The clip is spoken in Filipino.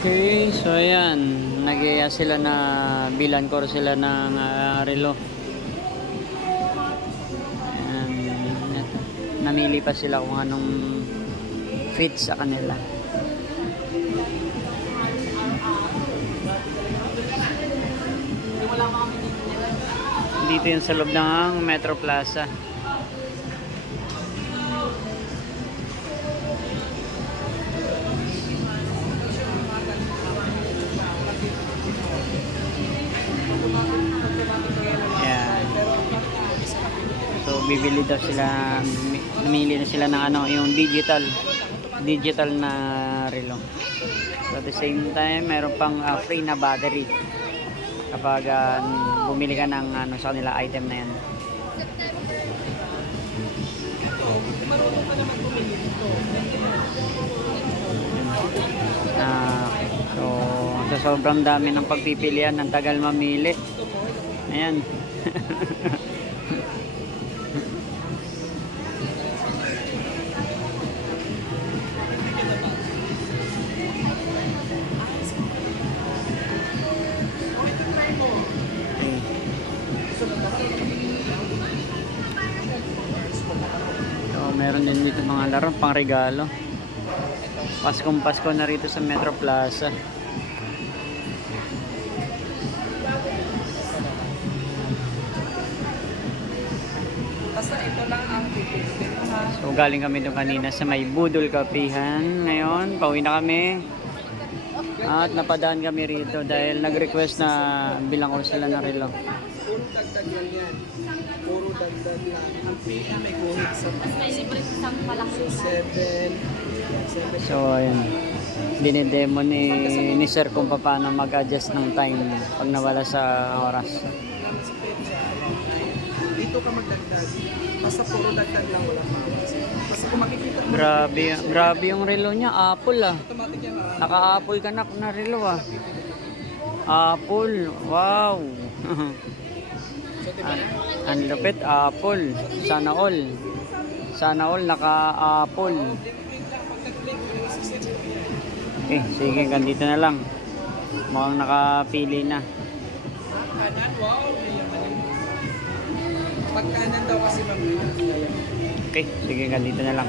Okay, so ayan, nag-iaya sila na bilan ko sila ng relo. And, namili pa sila kung anong fit sa kanila. Dito yung sa loob ng Metro Plaza. Ayan. So bibili daw sila, namili na sila ng ano, yung digital na relo. So at the same time, meron pang free na battery kapag bumili ka ng ano sa kanila item na yan. So sa sobrang dami ng pagpipilian, ang tagal mamili. Ayan. So, meron din dito mga laro pang regalo. Paskong Pasko na rito sa Metro Plaza. Basta ito lang ang pipiliin ha. So galing kami doon kanina sa may Budol Kapihan. Ngayon, pauwi na kami. At napadaan kami rito dahil nag-request na bilang ko sila ng relo. Puro dagdag lang yan. Puro dagdag lang. Ang PA may kuhit sa May libre isang malaki. 7. So ayun, dinidemo ni sir kung paano mag-adjust ng time pag nawala sa oras. Dito ka magdagdag. Basta puro dagdag lang, wala pa. Basta kung makikita mo. Grabe yung relo niya, Apple ah. Automatic yan. Naka-Apple ka na relo ah. Apple, wow. Ang lupit, Apple. Sana all. Sana all naka-Apple. Okay, sige, ganito na lang. Mukhang nakapili na. Kanan, wow. Pagkanan daw kasi mamaya. Okay, sige, ganito na lang.